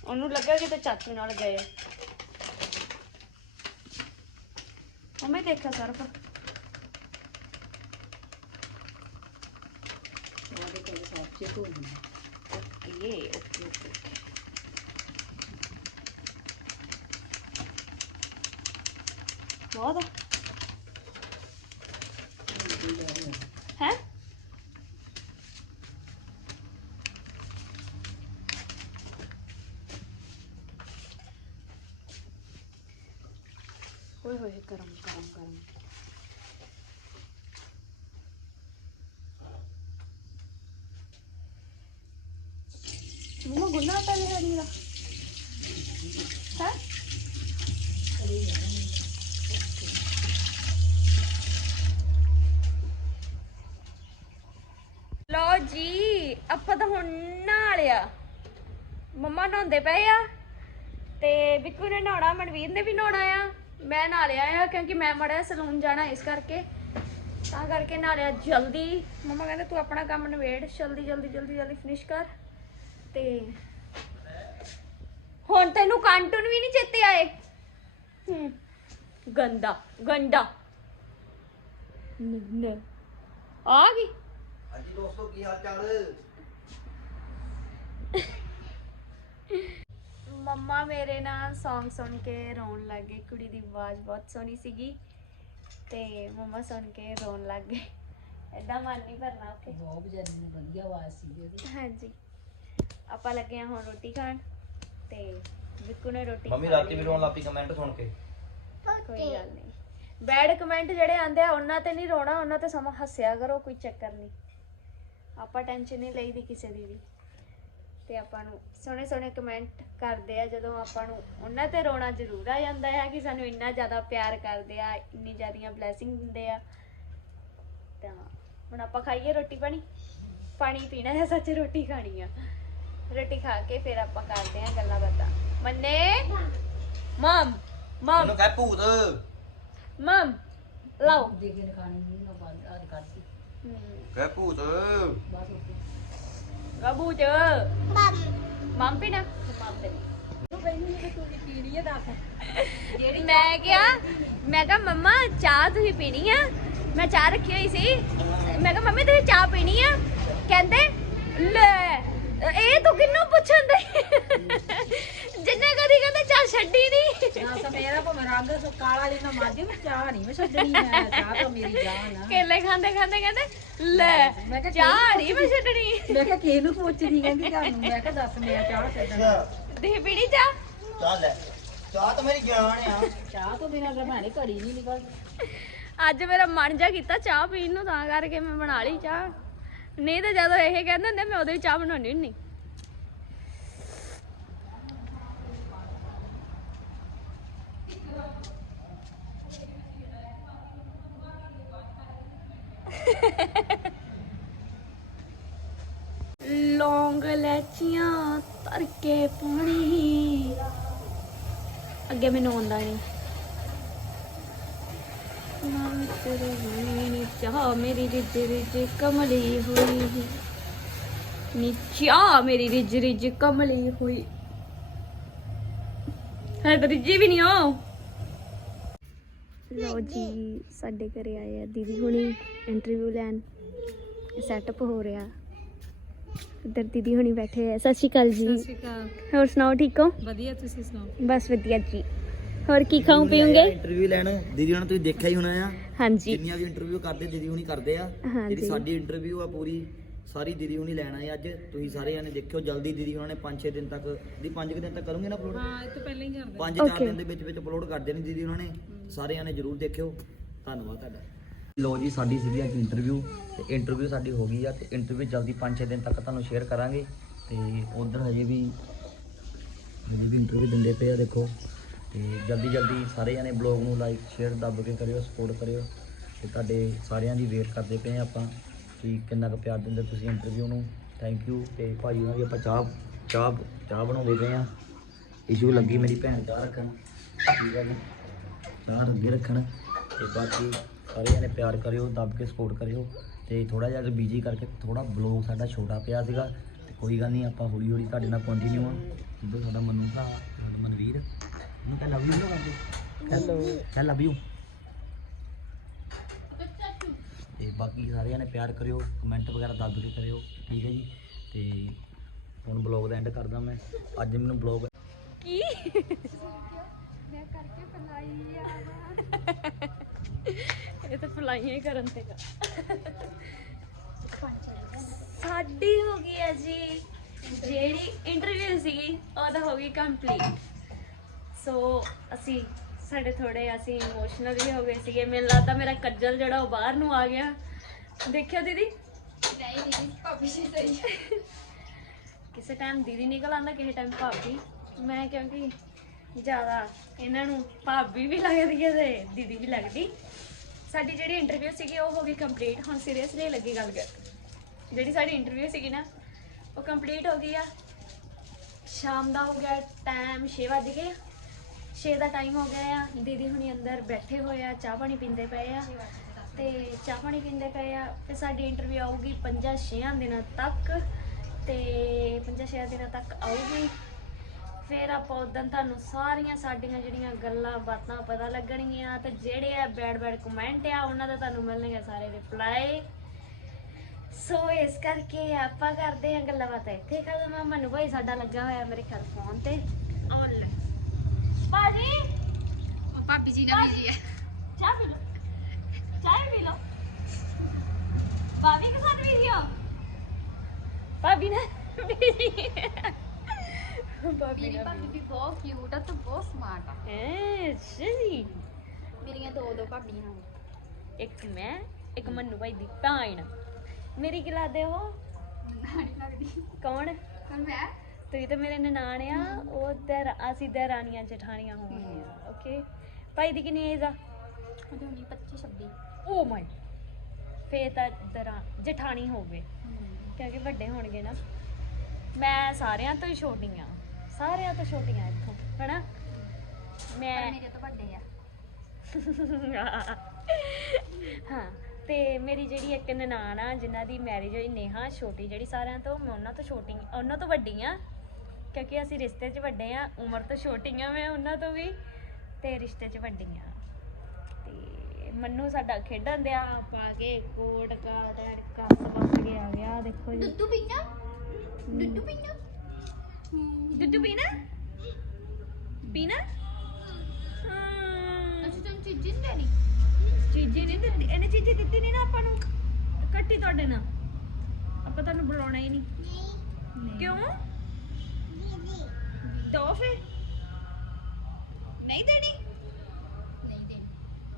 ਉਹਨੂੰ ਲੱਗਾ ਕਿ ਤੇ ਚਾਚੂ ਨਾਲ ਗਏ। ਆ ਉਹਨੇ ਦੇਖਿਆ ਸਰਫ। ਉਹਦੇ ਕੋਲ ਸਭ ਚੇ ਲਈ ਓਕੇ ਓਕੇ ਓਕੇ। ਬਹੁਤ ਹੈ ਓਏ ਹੋਏ ਗਰਮ ਗਰਮ ਗਰਮ ਮਮਾ ਗੁੰਨਾ ਤਾਂ ਨਹੀਂ ਰਹੀ ਦਾ ਹੈ ਲੋ ਜੀ, ਆਪਾਂ ਤਾਂ ਹੁਣ ਨਹਾ ਮੰਮਾ ਨਹਾਉਂਦੇ ਪਏ ਆ ਤੇ ਬਿੱਕੂ ਨੇ ਨਹਾਉਣਾ, ਮਨਵੀਰ ਨੇ ਵੀ ਨਹਾਉਣਾ ਆ। ਮੈਂ ਨਹਾ ਲਿਆ ਆ ਕਿਉਂਕਿ ਮੈਂ ਮੜਾ ਸਲੂਨ ਜਾਣਾ ਇਸ ਕਰਕੇ। ਤਾਂ ਕਰਕੇ ਨਾਲਿਆ ਜਲਦੀ। ਮੰਮਾ ਕਹਿੰਦੇ ਤੂੰ ਆਪਣਾ ਕੰਮ ਨਵੇੜ ਜਲਦੀ ਜਲਦੀ ਜਲਦੀ ਜਲਦੀ ਫਿਨਿਸ਼ ਕਰ ਤੇ ਹੁਣ ਤੈਨੂੰ ਕਾਂਟੂਨ ਵੀ ਨਹੀਂ ਚੇਤੇ ਆਏ। ਹੂੰ। ਗੰਦਾ ਗੰਦਾ। ਨ ਆ ਗਈ। ਹਾਂਜੀ ਦੋਸਤੋ ਕੀ ਹਾਲ ਚਾਲ? ਮੰਮਾ ਮੇਰੇ ਨਾਲ Song ਸੁਣ ਕੇ ਰੋਣ ਲੱਗ ਗਏ। ਕੁੜੀ ਦੀ ਆਵਾਜ਼ ਬਹੁਤ ਸੋਹਣੀ ਸੀਗੀ ਤੇ ਮੰਮਾ ਸੁਣ ਕੇ ਰੋਣ ਲੱਗ ਗਏ। ਐਡਾ ਮਨ ਨਹੀਂ ਭਰਨਾ ਉੱਥੇ ਬਹੁਤ ਦੀ ਵਧੀਆ ਆਵਾਜ਼ ਸੀ ਉਹਦੀ। ਹਾਂਜੀ। ਆਪਾਂ ਲੱਗੇ ਹਾਂ ਹੁਣ ਰੋਟੀ ਖਾਣ। ਤੇ ਵਿਕੂ ਨੇ ਰੋਟੀ ਮੰਮੀ ਖਾ ਰਾਤੀ ਲਈ ਵੀ ਰੋਣ ਲੱਪੀ ਕਮੈਂਟ ਸੁਣ ਕੇ। ਕੋਈ ਗੱਲ ਨਹੀਂ। ਬੈਡ ਕਮੈਂਟ ਜਿਹੜੇ ਆਂਦੇ ਆ ਉਹਨਾਂ ਤੇ ਨਹੀਂ ਰੋਣਾ ਉਹਨਾਂ ਤੇ ਸਮਾਂ ਹੱਸਿਆ ਕਰੋ ਕੋਈ ਚੱਕਰ ਨਹੀਂ। ਆਪਾਂ ਟੈਨਸ਼ਨ ਨਹੀਂ ਲਈਦੀ ਕਿਸੇ ਦੀ ਵੀ। ਤੇ ਆਪਾਂ ਨੂੰ ਸੋਹਣੇ ਸੋਹਣੇ ਕਮੈਂਟ ਕਰਦੇ ਆ ਜਦੋਂ ਆਪਾਂ ਨੂੰ ਉਹਨਾਂ ਤੇ ਰੋਣਾ ਜ਼ਰੂਰ ਆ ਜਾਂਦਾ ਹੈ ਕਿ ਸਾਨੂੰ ਇੰਨਾ ਜ਼ਿਆਦਾ ਪਿਆਰ ਕਰਦੇ ਆ ਇੰਨੀ ਜ਼ਿਆਦੀਆਂ ਬਲੇਸਿੰਗ ਦਿੰਦੇ ਆ। ਤਾਂ ਹੁਣ ਆਪਾਂ ਖਾਈਏ ਰੋਟੀ ਪਾਣੀ? ਪਾਣੀ ਪੀਣਾ ਹੈ ਸੱਚ ਰੋਟੀ ਖਾਣੀ ਆ। ਰੋਟੀ ਖਾ ਕੇ ਫਿਰ ਆਪਾਂ ਕਰਦੇ ਆ ਗੱਲਾਂ ਬਾਤਾਂ। ਮੰਨੇ? ਮਮ ਮਮ। ਮੈਨੂੰ ਕਹਿ ਭੂਤ। ਮਮ ਲਾਓ। ਦੇ ਕੇ ਖਾਣੀ ਨਹੀਂ ਨਾ ਬੰਦ ਆਦ ਕਰਤੀ ਕਹਿ ਭੂਤ। ਬਸ ਉੱਤੇ ਚ ਮਮ। ਮਮ ਪੀਣਾ? ਮਮ ਕਹਿੰਦੀ ਤੂੰ ਪੀਣੀ ਹੈ ਦੱਸ। ਜਿਹੜੀ ਮੈਂ ਕਿਹਾ ਮੈਂ ਕਿਹਾ ਮੰਮਾ ਚਾਹ ਤੁਸੀਂ ਪੀਣੀ ਆ? ਮੈਂ ਚਾਹ ਰੱਖੀ ਹੋਈ ਸੀ। ਮੈਂ ਕਿਹਾ ਮੰਮੀ ਤੁਸੀਂ ਚਾਹ ਪੀਣੀ ਆ? ਕਹਿੰਦੇ ਲੈ। ਇਹ ਤੂੰ ਕਿੰਨੂੰ ਪੁੱਛਣ ਦੇ ਜਿੰਨੇ ਕਦੀ ਕਹਿੰਦੇ ਚਾਹ ਛੱਡੀ ਨਹੀਂ। ਨਾ ਤਾਂ ਮੇਰਾ ਭਾਵੇਂ ਰੰਗ ਸੋ ਕਾਲਾ ਜਿਹਾ ਮੱਝ ਵੀ ਚਾਹ ਨਹੀਂ ਮੈਂ ਛੱਡਣੀ ਮੈਂ ਚਾਹ ਤਾਂ ਮੇਰੀ ਜਾਨ ਆ। ਕੇਲੇ ਖਾਂਦੇ ਖਾਂਦੇ ਕਹਿੰਦੇ ਲੈ ਮੈਂ ਕਿਹਾ ਚਾਹ ਨਹੀਂ ਮੈਂ ਛੱਡਣੀ। ਮੈਂ ਕਿਹਾ ਕਿਸ ਨੂੰ ਪੁੱਛਦੀ ਕਹਿੰਦੀ ਤੁਹਾਨੂੰ ਮੈਂ ਕਿਹਾ ਦੱਸ ਮੈਂ ਚਾਹ ਛੱਡਣਾ। ਦੇਹ ਪੀਣੀ ਚਾਹ? ਚਾਹ ਲੈ। ਚਾਹ ਤਾਂ ਮੇਰੀ ਜਾਨ ਆ। ਚਾਹ ਤੋਂ ਬਿਨਾਂ ਤਾਂ ਭੈਣੇ ਘੜੀ ਨਹੀਂ ਨਿਕਲਦੀ। ਅੱਜ ਮੇਰਾ ਮਨ ਜਾ ਕੀਤਾ ਚਾਹ ਪੀਣ ਨੂੰ ਤਾਂ ਕਰਕੇ ਮੈਂ ਬਣਾ ਲਈ ਚਾਹ। ਨਹੀਂ ਤਾਂ ਜਦੋਂ ਇਹ ਕਹਿੰਦੇ ਹੁੰਦੇ, ਮੈਂ ਉਹਦੇ ਚਾਹ ਬਣਾਉਣੀ ਹੁੰਦੀ। ਲੌਂਗ ਲੈਚੀਆਂ ਤੜਕੇ ਪਾਣੀ ਅੱਗੇ ਮੈਨੂੰ ਆਉਂਦਾ ਨਹੀਂ ਨਾ ਤੇਰੇ ਨੀ ਚਾਹ ਮੇਰੀ ਰਿਜ ਰਿਜ ਕਮਲੀ ਹੋਈ ਨੀ ਚਾਹ ਮੇਰੀ ਰਿਜ ਰਿਜ ਕਮਲੀ ਹੋਈ ਹੈ ਤਾਂ ਰਿਜੀ ਵੀ ਨਹੀਂ ਹੋ ਲਓ ਜੀ ਸਾਡੇ ਘਰੇ ਆਏ ਆ ਦੀਦੀ ਹੁਣੀ ਇੰਟਰਵਿਊ ਲੈਣ। ਸੈਟਅਪ ਹੋ ਰਿਹਾ। ਇੱਧਰ ਦੀਦੀ ਹੁਣੀ ਬੈਠੇ ਆ। ਸਤਿ ਸ਼੍ਰੀ ਅਕਾਲ ਜੀ। ਹੋਰ ਸੁਣਾਓ ਠੀਕ ਹੋ? ਵਧੀਆ ਤੁਸੀਂ ਸੁਣਾਓ? ਬਸ ਵਧੀਆ ਜੀ। ਹੋਰ ਕੀ ਖਾਉਂ ਪੀਉਂਗੇ ਇੰਟਰਵਿਊ ਲੈਣ। ਦੀਦੀ ਹੁਣ ਤੁਸੀਂ ਦੇਖਿਆ ਹੀ ਹੋਣਾ ਆ। ਹਾਂਜੀ। ਜਿੰਨੀਆਂ ਵੀ ਇੰਟਰਵਿਊ ਕਰਦੇ ਦੀਦੀ ਹੁਣੀ ਕਰਦੇ ਆ। ਹਾਂਜੀ। ਜਿਹੜੀ ਸਾਡੀ ਇੰਟਰਵਿਊ ਆ ਪੂਰੀ ਸਾਰੀ ਦੀਦੀ ਹੁਣੀ ਲੈਣਾ ਹੈ ਅੱਜ। ਤੁਸੀਂ ਸਾਰੇ ਜਾਣੇ ਦੇਖਿਓ ਜਲਦੀ ਦੀਦੀ ਉਹਨਾਂ ਨੇ 5-6 ਦਿਨ ਤੱਕ ਦੀ 5 ਦਿਨ ਤੱਕ ਕਰੋਗੇ ਨਾ ਅਪਲੋਡ ਹਾਂ ਇਹ ਤੋਂ ਪਹਿਲਾਂ ਹੀ ਕਰਦੇ। 5-4 Okay. ਦਿਨ ਦੇ ਵਿੱਚ ਵਿੱਚ ਅਪਲੋਡ ਕਰ ਦੇਣੀ ਦੀਦੀ ਉਹਨਾਂ ਨੇ। ਸਾਰੇ ਜਾਣੇ ਜਰੂਰ ਦੇਖਿਓ। ਧੰਨਵਾਦ ਤੁਹਾਡਾ। ਲੋ ਜੀ ਸਾਡੀ ਸੀਗੀ ਅੱਜ ਇੰਟਰਵਿਊ ਤੇ ਇੰਟਰਵਿਊ ਸਾਡੀ ਹੋ ਗਈ ਆ ਤੇ ਇੰਟਰਵਿਊ ਜਲਦੀ 5-6 ਦਿਨ ਤੱਕ ਤੁਹਾਨੂੰ ਸ਼ੇਅਰ ਕਰਾਂਗੇ। ਤੇ ਉਧਰ ਹਜੇ ਵੀ ਹਜੇ ਵੀ ਇੰਟਰਵਿਊ ਦਿੰਦੇ ਪਏ ਆ ਦੇਖੋ। ਤੇ ਜਲਦੀ ਜਲਦੀ ਸਾਰੇ ਜਾਣੇ ਬਲੌਗ ਨੂੰ ਲਾਈਕ ਸ਼ੇਅਰ ਦੱਬ ਕੇ ਕਰਿਓ ਸਪੋਰਟ ਕਰਿਓ ਤੇ ਤੁਹਾਡੇ ਸਾਰਿਆਂ ਦੀ ਵੇਟ ਕਰਦੇ ਪਏ ਆ ਆਪਾਂ ਕਿ ਕਿੰਨਾ ਕੁ ਪਿਆਰ ਦਿੰਦੇ ਤੁਸੀਂ ਇੰਟਰਵਿਊ ਨੂੰ। ਥੈਂਕ ਯੂ ਤੇ ਭਾਜੀ ਉਹਨਾਂ ਦੀ ਆਪਾਂ ਚਾਹ ਚਾਹ ਚਾਹ ਬਣਾਉਂਦੇ ਪਏ ਆ ਇਸ਼ੂ ਲੱਗੀ ਮੇਰੀ ਭੈਣ ਚਾਹ ਰੱਖਣ। ਠੀਕ ਹੈ ਜੀ। ਚਾਹ ਅੱਗੇ ਰੱਖਣ ਤੇ ਬਾਕੀ ਸਾਰੇ ਜਣੇ ਪਿਆਰ ਕਰਿਓ, ਦੱਬ ਕੇ ਸਪੋਰਟ ਕਰਿਓ ਤੇ ਥੋੜਾ ਜਿਹਾ ਬੀਜੀ ਕਰਕੇ ਥੋੜਾ ਬਲੌਗ ਸਾਡਾ ਛੋਟਾ ਪਿਆ ਸੀਗਾ ਤੇ ਕੋਈ ਗੱਲ ਨਹੀਂ, ਆਪਾਂ ਹੌਲੀ ਹੌਲੀ ਤੁਹਾਡੇ ਨਾਲ ਕੰਟੀਨਿਊ ਆ ਜਿੱਦਾਂ ਸਾਡਾ ਮਨੂ ਭਰਾ, ਮਨਵੀਰ ਉਹਨੂੰ ਕਹ ਲਵ ਯੂ ਨਾ ਕਰਦੇ ਹੈਲੋ ਕਹ ਲਵ ਯੂ ਤੇ ਬਾਕੀ ਸਾਰੇ ਜਣੇ ਪਿਆਰ ਕਰਿਓ ਕਮੈਂਟ ਵਗੈਰਾ ਦੱਬ ਕੇ ਕਰਿਓ ਠੀਕ ਹੈ ਜੀ? ਤੇ ਹੁਣ ਬਲੌਗ ਦਾ ਐਂਡ ਕਰਦਾ ਮੈਂ। ਅੱਜ ਮੈਨੂੰ ਬਲੌਗ ਕੀ? ਮੈਂ ਕਰਕੇ ਫਲਾਈ ਆ [LAUGHS] ਇਹ ਤਾਂ ਫਲਾਈਆਂ ਹੀ ਕਰਨ ਤੇ ਸਾਡੀ ਹੋ ਗਈ ਹੈ ਜੀ ਜਿਹੜੀ ਇੰਟਰਵਿਊ ਸੀਗੀ ਉਹ ਤਾਂ ਹੋ ਗਈ ਕੰਪਲੀਟ ਸੋ ਅਸੀਂ ਸਾਡੇ ਥੋੜੇ ਅਸੀਂ ਇਮੋਸ਼ਨਲ ਵੀ ਹੋ ਗਏ ਸੀਗੇ। ਮੈਨੂੰ ਲੱਗਦਾ ਮੇਰਾ ਕੱਜਲ ਜਿਹੜਾ ਉਹ ਬਾਹਰ ਨੂੰ ਆ ਗਿਆ। ਦੇਖਿਓ ਦੀਦੀ? ਨਹੀਂ ਨਹੀਂ ਭਾਬੀ ਜੀ ਸਹੀ ਕਿਸੇ ਟਾਈਮ ਦੀਦੀ ਨਿਕਲ ਆਉਂਦਾ ਕਿਸੇ ਟਾਈਮ ਭਾਬੀ। ਮੈਂ ਕਿਉਂਕਿ ਜ਼ਿਆਦਾ ਇਹਨਾਂ ਨੂੰ ਭਾਬੀ ਵੀ ਲੱਗਦੀ ਹੈ ਤੇ ਦੀਦੀ ਵੀ ਲੱਗਦੀ। ਸਾਡੀ ਜਿਹੜੀ ਇੰਟਰਵਿਊ ਸੀਗੀ ਉਹ ਹੋ ਗਈ ਕੰਪਲੀਟ ਹੁਣ ਸੀਰੀਅਸਲੀ ਲੱਗੀ ਗੱਲ ਕਰ। ਜਿਹੜੀ ਸਾਡੀ ਇੰਟਰਵਿਊ ਸੀਗੀ ਨਾ ਉਹ ਕੰਪਲੀਟ ਹੋ ਗਈ ਆ। ਸ਼ਾਮ ਦਾ ਹੋ ਗਿਆ ਟਾਈਮ 6 ਵੱਜ ਗਏ 6 ਦਾ ਟਾਈਮ ਹੋ ਗਿਆ ਆ। ਦੀਦੀ ਹੁਣੀ ਅੰਦਰ ਬੈਠੇ ਹੋਏ ਆ, ਚਾਹ ਪਾਣੀ ਪੀਂਦੇ ਪਏ ਆ। ਤੇ ਚਾਹ ਪਾਣੀ ਪੀਂਦੇ ਪਏ ਆ, ਤੇ ਸਾਡੀ ਇੰਟਰਵਿਊ ਆਊਗੀ 5-6 ਦਿਨਾਂ ਤੱਕ। ਤੇ 5-6 ਦਿਨਾਂ ਤੱਕ ਆਊਗੀ। ਫਿਰ ਆਪਾਂ ਉਦੋਂ ਤੁਹਾਨੂੰ ਸਾਰੀਆਂ ਸਾਡੀਆਂ ਜਿਹੜੀਆਂ ਗੱਲਾਂ, ਬਾਤਾਂ ਪਤਾ ਲੱਗਣਗੀਆਂ। ਤੇ ਜਿਹੜੇ ਆ ਬੈਡ ਬੈਡ ਕਮੈਂਟ ਆ, ਉਹਨਾਂ ਦਾ ਤੁਹਾਨੂੰ ਮਿਲਣਗੇ ਸਾਰੇ ਰਿਪਲਾਈ ਸੋ ਇਸ ਕਰਕੇ ਆਪਾਂ ਕਰਦੇ ਆ ਗੱਲਾਂ ਬਾਤਾਂ। ਇੱਥੇ ਖਤਮ ਆ। ਮਨੂ ਭਾਈ ਸਾਡਾ ਲੱਗਾ ਹੋਇਆ ਮੇਰੇ ਖਿਆਲ ਫੋਨ ਤੇ। ਭਾਜੀ? ਭਾਬੀ ਜੀ ਨਾ ਬੀਜੀ ਹੈ ਚਾਹ ਪੀ ਲਓ। ਚਾਹ ਪੀ ਲਓ। ਭਾਬੀ ਕੇ ਸਾਥ ਵੀ ਹੋ ਭਾਬੀ ਨੇ ਭਾਬੀ ਮੇਰੀ ਭਾਬੀ ਵੀ ਬਹੁਤ ਕਿਊਟ ਆ ਤੇ ਬਹੁਤ ਸਮਾਰਟ ਆ। ਹੈ ਜੀ। ਮੇਰੀਆਂ ਦੋ ਦੋ ਭਾਬੀਆਂ ਇੱਕ ਮੈਂ ਇੱਕ ਮੰਨੂ ਭਾਈ ਦੀ ਭੈਣ। ਮੇਰੀ ਕੀ ਲੱਗਦੇ ਉਹ? ਲੱਗਦੀ। ਕੌਣ? ਹੁਣ ਮੈਂ? ਤੁਸੀਂ ਤਾਂ ਮੇਰੇ ਨਨਾਣ ਆ ਉਹ ਤੇ ਅਸੀਂ ਤੇ ਰਾਣੀਆਂ ਜਠਾਣੀਆਂ ਹੋਣਗੀਆਂ ਓਕੇ ਭਾਈ ਦੀ ਕਿੰਨੀ ਏਜ ਆ? ਉਹਦੀ ਹੋਣੀ 25 26 ਓ ਮਾਈ ਫੇਰ ਤਾਂ ਦਰਾਂ ਜਠਾਣੀ ਹੋਵੇ ਕਿਉਂਕਿ ਵੱਡੇ ਹੋਣਗੇ ਨਾ। ਮੈਂ ਸਾਰਿਆਂ ਤੋਂ ਹੀ ਛੋਟੀ ਆ ਸਾਰਿਆਂ ਤੋਂ ਛੋਟੀ ਆ ਇੱਥੋਂ ਹਨਾ? ਮੈਂ ਮੇਰੇ ਤੋਂ ਵੱਡੇ ਆ। [LAUGHS] ਹਾਂ ਤੇ ਮੇਰੀ ਜਿਹੜੀ ਇੱਕ ਨਨਾਣ ਆ ਜਿਨ੍ਹਾਂ ਦੀ ਮੈਰਿਜ ਹੋਈ ਨੇਹਾ ਛੋਟੀ ਜਿਹੜੀ ਸਾਰਿਆਂ ਤੋਂ ਮੈਂ ਉਹਨਾਂ ਤੋਂ ਛੋਟੀ ਉਹਨਾਂ ਤੋਂ ਵੱਡੀ ਆ। ਕਿਉਂਕਿ ਅਸੀਂ ਰਿਸ਼ਤੇ 'ਚ ਵੱਡੇ ਆ ਉਮਰ ਤੋਂ ਛੋਟੀ ਆ ਮੈਂ ਉਹਨਾਂ ਤੋਂ ਵੀ ਤੇ ਰਿਸ਼ਤੇ 'ਚ ਵੱਡੀ ਆ ਤੇ ਮੰਨੂ ਸਾਡਾ ਖੇਡਣ ਦਿਆ। ਪਾ ਕੇ ਕੋਟ ਕਾ ਡੜਕਾ ਸਵੱਸ ਗਿਆ ਗਿਆ ਦੇਖੋ ਜੀ। ਦੁੱਧੂ ਪੀਣਾ ਦੁੱਧੂ ਪੀਣਾ ਦੁੱਧ ਪੀਣਾ? ਪੀਣਾ? ਹਾਂ। ਅੱਛਾ ਤੈਨੂੰ ਚੀਜ਼ੀ ਨਹੀਂ ਦੇਣੀ? ਚੀਜ਼ੀ ਨਹੀਂ ਦਿੱਤੀ ਇਹਨੇ ਚੀਜ਼ੀ ਦਿੱਤੀ ਨਹੀਂ ਨਾ ਆਪਾਂ ਨੂੰ। ਕੱਟੀ ਤੁਹਾਡੇ ਨਾਲ। ਆਪਾਂ ਤੁਹਾਨੂੰ ਬੁਲਾਉਣਾ ਹੀ ਨਹੀਂ। ਕਿਉਂ? ਦੋ ਫੇ ਨਹੀਂ ਦੇਣੀ? ਨਹੀਂ ਦੇਣੀ।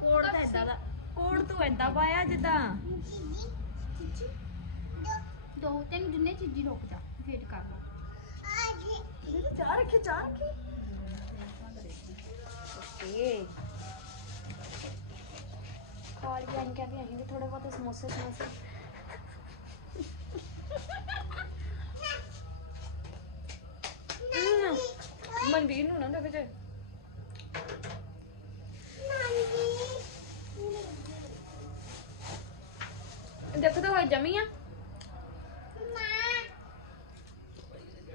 ਕੋਡ ਤਾਂ ਏਦਾਂ ਦਾ ਕੋਡ ਤੂੰ ਏਦਾਂ ਪਾਇਆ ਜਿੱਦਾਂ। ਦੋ ਤੈਨੂੰ ਜਿੰਨੇ ਚੀਜ਼ੀ ਰੁਕ ਜਾ ਵੇਟ ਕਰ ਲਾ ਚਾਹ ਰੱਖੀ ਚਾਹ ਰੱਖੀ। ਓਕੇ। ਕਾਲ ਗਿਆ ਕਿ ਵੀ ਥੋੜੇ ਬਹੁਤ ਸਮੋਸੇ ਸਮੋਸੇ। ਹਮ, ਮਨਵੀਰ ਨੂੰ ਨਾ ਦੇਖ ਜੇ। ਦੇਖੋ ਤਾਂ ਹੋਏ ਜਮੀ ਆ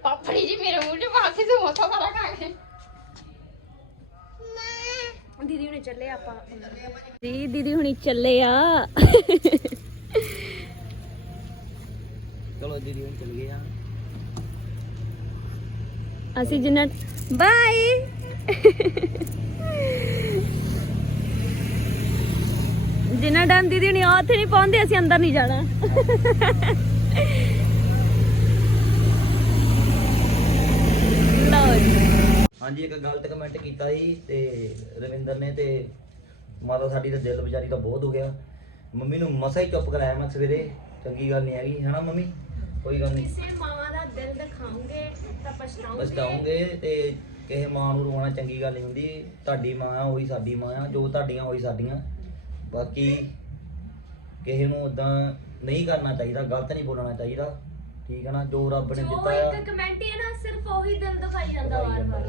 ਪਾਪੜੀ ਜੀ ਮੇਰੇ ਮੂੰਹ 'ਚ ਪਾ ਕੇ ਸਮੋਸਾ ਵਾਲਾ ਖਾ ਗਏ ਦੀਦੀ ਹੁਣੇ ਚੱਲੇ ਆਪਾਂ। ਜੀ ਦੀਦੀ ਹੁਣੀ ਚੱਲੇ ਆ। ਚਲੋ ਦੀਦੀ ਹੁਣ ਚਲ ਗਏ ਆ। ਅਸੀਂ ਜਿੰਨਾ ਬਾਏ ਜਿੰਨਾ ਟਾਈਮ ਦੀਦੀ ਹੁਣੀ ਉੱਥੇ ਨਹੀਂ ਪਹੁੰਚਦੇ, ਅਸੀਂ ਅੰਦਰ ਨਹੀਂ ਜਾਣਾ। ਲਓ ਜੀ। ਹਾਂਜੀ, ਇੱਕ ਗਲਤ ਕਮੈਂਟ ਕੀਤਾ ਸੀ ਤੇ ਰਵਿੰਦਰ ਨੇ ਤੇ ਮਾਤਾ ਸਾਡੀ ਦਾ ਦਿਲ ਵਿਚਾਰੀ ਦਾ ਬਹੁਤ ਹੋ ਗਿਆ ਮੰਮੀ ਨੂੰ ਮਸਾ ਹੀ ਚੁੱਪ ਕਰਾਇਆ ਮੈਂ ਸਵੇਰੇ, ਚੰਗੀ ਗੱਲ ਨਹੀਂ ਹੈਗੀ ਹਨਾ ਮੰਮੀ? ਕੋਈ ਗੱਲ ਨਹੀਂ। ਕਿਸੇ ਮਾਵਾ ਦਾ ਦਿਲ ਦਿਖਾਉਂਗੇ ਤਾਂ ਪਛਤਾਉਂਗੇ। ਪਛਤਾਉਂਗੇ ਤੇ ਕਿਸੇ ਮਾਂ ਨੂੰ ਰੋਣਾ ਚੰਗੀ ਗੱਲ ਨਹੀਂ ਹੁੰਦੀ। ਤੁਹਾਡੀ ਮਾਂ ਆ ਉਹੀ ਸਾਡੀ ਮਾਂ ਆ ਜੋ ਤੁਹਾਡੀਆਂ ਉਹੀ ਸਾਡੀਆਂ। ਬਾਕੀ ਕਿਸੇ ਨੂੰ ਉਦਾਂ ਨਹੀਂ ਕਰਨਾ ਚਾਹੀਦਾ ਗਲਤ ਨਹੀਂ ਬੋਲਣਾ ਚਾਹੀਦਾ। ਠੀਕ ਹੈ ਨਾ? ਜੋ ਰੱਬ ਨੇ ਦਿੱਤਾ ਆ। ਇੱਕ ਕਮੈਂਟ ਹੈ ਨਾ ਸਿਰਫ ਉਹੀ ਦਿਲ ਦਿਖਾਈ ਜਾਂਦਾ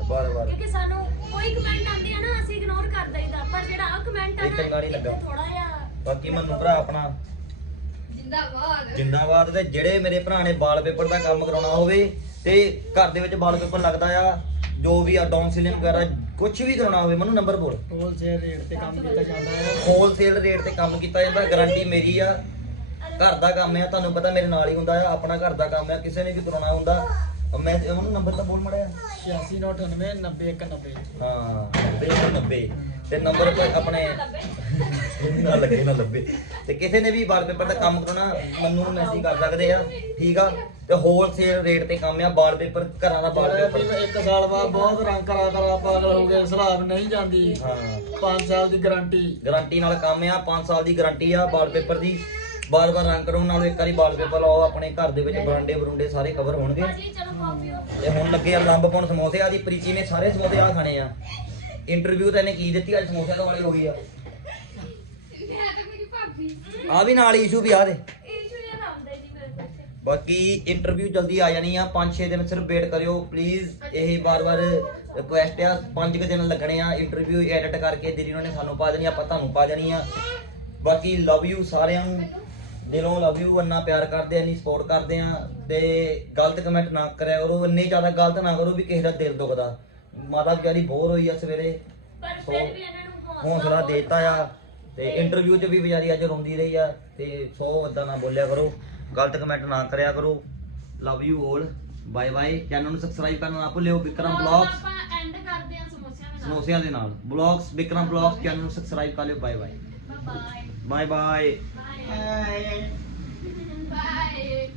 ਵਾਰ-ਵਾਰ। ਕਿਉਂਕਿ ਸਾਨੂੰ ਕੋਈ ਕਮੈਂਟ ਆਉਂਦੇ ਆ ਨਾ ਅਸੀਂ ਇਗਨੋਰ ਕਰ ਦਈਦਾ। ਪਰ ਜਿਹੜਾ ਆ ਕਮੈਂਟ ਆ ਲੱਗਾ। ਥੋੜਾ ਜਿਹਾ ਬਾਕੀ ਮੈਨੂੰ ਭਰਾ ਆਪਣਾ ਜਿੰਦਾਬਾਦ। ਜਿੰਦਾਬਾਦ ਤੇ ਜਿਹੜੇ ਮੇਰੇ ਭਰਾ ਨੇ ਵਾਲ ਪੇਪਰ ਦਾ ਕੰਮ ਕਰਾਉਣਾ ਹੋਵੇ ਤੇ ਘਰ ਦੇ ਵਿੱਚ ਵਾਲ ਪੇਪਰ ਲੱਗਦਾ ਆ ਜੋ ਵੀ ਆ ਡਾਊਨ ਸੀਲਿੰਗ ਵਗੈਰਾ ਕੁਝ ਵੀ ਕਰਾਉਣਾ ਹੋਵੇ ਮੈਨੂੰ ਨੰਬਰ ਬੋਲ। ਹੋਲਸੇਲ ਰੇਟ ਤੇ ਕੰਮ ਕੀਤਾ ਜਾਂਦਾ ਹੈ। ਹੋਲਸੇਲ ਰੇਟ ਤੇ ਕੰਮ ਕੀਤਾ ਜਾਂਦਾ ਗਾਰੰਟੀ ਮੇਰੀ ਆ। ਘਰ ਦਾ ਕੰਮ ਆ ਤੁਹਾਨੂੰ ਪਤਾ ਮੇਰੇ ਨਾਲ ਹੀ ਹੁੰਦਾ ਆ ਆਪਣਾ ਘਰ ਦਾ ਕੰਮ ਆ ਕਿਸੇ ਨੇ ਵੀ ਕਰਾਉਣਾ ਹੁੰਦਾ। ਮੈਂ ਉਹਨੂੰ ਨੰਬਰ ਤਾਂ ਬੋਲ ਮੜਿਆ 8698 9190 ਹਾਂ 90 ਤੇ ਨੰਬਰ ਪਰ ਆਪਣੇ ਨਾ ਲੱਗੇ ਨਾ ਲੱਭੇ। ਤੇ ਕਿਸੇ ਨੇ ਵੀ ਵਾਲਪੇਪਰ ਦਾ ਕੰਮ ਕਰਾਉਣਾ ਮੈਨੂੰ ਮੈਸੇਜ ਕਰ ਸਕਦੇ ਆ। ਠੀਕ ਆ? ਤੇ ਹੋਲਸੇਲ ਰੇਟ ਤੇ ਕੰਮ ਆ ਵਾਲਪੇਪਰ ਘਰਾਂ ਦਾ ਵਾਲਪੇਪਰ ਇੱਕ ਸਾਲ ਬਾਅਦ ਬਹੁਤ ਰੰਗ ਕਰਾ ਕਰਾ ਪਾਗਲ ਹੋ ਗਏ ਸਲਾਬ ਨਹੀਂ ਜਾਂਦੀ। ਹਾਂ। 5 ਸਾਲ ਦੀ ਗਾਰੰਟੀ। ਗਾਰੰਟੀ ਨਾਲ ਕੰਮ ਆ 5 ਸਾਲ ਦੀ ਗਾਰੰਟੀ ਆ ਵਾਲਪੇਪਰ ਦੀ। ਬਾਰ-ਬਾਰ ਰੰਗ ਕਰਾਉਣ ਨਾਲੋਂ ਇੱਕ ਵਾਰੀ ਵਾਲਪੇਪਰ ਲਾਓ ਆਪਣੇ ਘਰ ਦੇ ਵਿੱਚ ਬਰਾਂਡੇ ਬਰੁੰਡੇ ਸਾਰੇ ਕਵਰ ਹੋਣਗੇ। ਤੇ ਹੁਣ ਲੱਗੇ ਆ ਲੰਬ ਪਾਉਣ ਸਮੋਸੇ ਆਦੀ ਪ੍ਰੀਤੀ ਨੇ ਸਾਰੇ ਸਮੋਸੇ ਆ ਖਾਣੇ ਆ। ਇੰਟਰਵਿਊ ਤਾਂ ਇਹਨੇ ਕੀ ਦਿੱਤੀ ਅੱਜ ਸਮੋਸਿਆਂ ਤੋਂ ਵਾਲੀ ਹੋ ਗਈ ਆ। ਆ ਵੀ ਨਾਲ ਇਸ਼ੂ ਵੀ ਆ ਦੇ। ਬਾਕੀ ਇੰਟਰਵਿਊ ਜਲਦੀ ਆ ਜਾਣੀ ਆ 5-6 ਦਿਨ ਸਿਰਫ ਵੇਟ ਕਰਿਓ ਪਲੀਜ਼ ਇਹ ਬਾਰ-ਬਾਰ ਰਿਕੁਐਸਟ ਆ 5 ਕੁ ਦਿਨ ਲੱਗਣੇ ਆ ਇੰਟਰਵਿਊ ਐਡਿਟ ਕਰਕੇ ਦੀਦੀ ਉਹਨਾਂ ਨੇ ਸਾਨੂੰ ਪਾ ਦੇਣੀ ਆਪਾਂ ਤੁਹਾਨੂੰ ਪਾ ਦੇਣੀ ਆ। ਬਾਕੀ ਲਵ ਯੂ ਸਾਰਿਆਂ ਨੂੰ। ਦਿਲੋਂ ਲਵ ਯੂ ਇੰਨਾ ਪਿਆਰ ਕਰਦੇ ਆ ਇੰਨੀ ਸਪੋਰਟ ਕਰਦੇ ਆ ਤੇ ਗਲਤ ਕਮੈਂਟ ਨਾ ਕਰਿਆ ਕਰੋ ਇੰਨੇ ਜ਼ਿਆਦਾ ਗਲਤ ਨਾ ਕਰੋ ਵੀ ਕਿਸੇ ਦਾ ਦਿਲ ਦੁਖਦਾ। ਮਾਤਾ ਵਿਚਾਰੀ ਬੋਰ ਹੋਈ ਆ ਸਵੇਰੇ। ਪਰ ਸੋ, ਫਿਰ ਵੀ ਇਹਨਾਂ ਨੂੰ ਹੌਸਲਾ ਬਹੁਤ ਦੇਤਾ ਆ ਤੇ ਇੰਟਰਵਿਊ 'ਚ ਵੀ ਵਿਚਾਰੀ ਅੱਜ ਰੋਂਦੀ ਰਹੀ ਆ ਤੇ ਸੋ ਏਦਾਂ ਨਾ ਬੋਲਿਆ ਕਰੋ ਗਲਤ ਕਮੈਂਟ ਨਾ ਕਰਿਆ ਕਰੋ। Love you 올 bye bye channel ਨੂੰ ਸਬਸਕ੍ਰਾਈਬ ਕਰਨਾ ਨਾ ਭੁੱਲਿਓ ਵਿਕਰਮ ਬਲੌਗਸ ਆਪਾਂ ਐਂਡ ਕਰਦੇ ਹਾਂ ਸਮੋਸਿਆਂ ਦੇ ਨਾਲ। ਸਮੋਸਿਆਂ ਦੇ ਨਾਲ। ਬਲੌਗਸ ਵਿਕਰਮ ਬਲੌਗਸ ਚੈਨਲ ਨੂੰ ਸਬਸਕ੍ਰਾਈਬ ਕਰ ਲਿਓ bye bye bye bye Bye. Bye.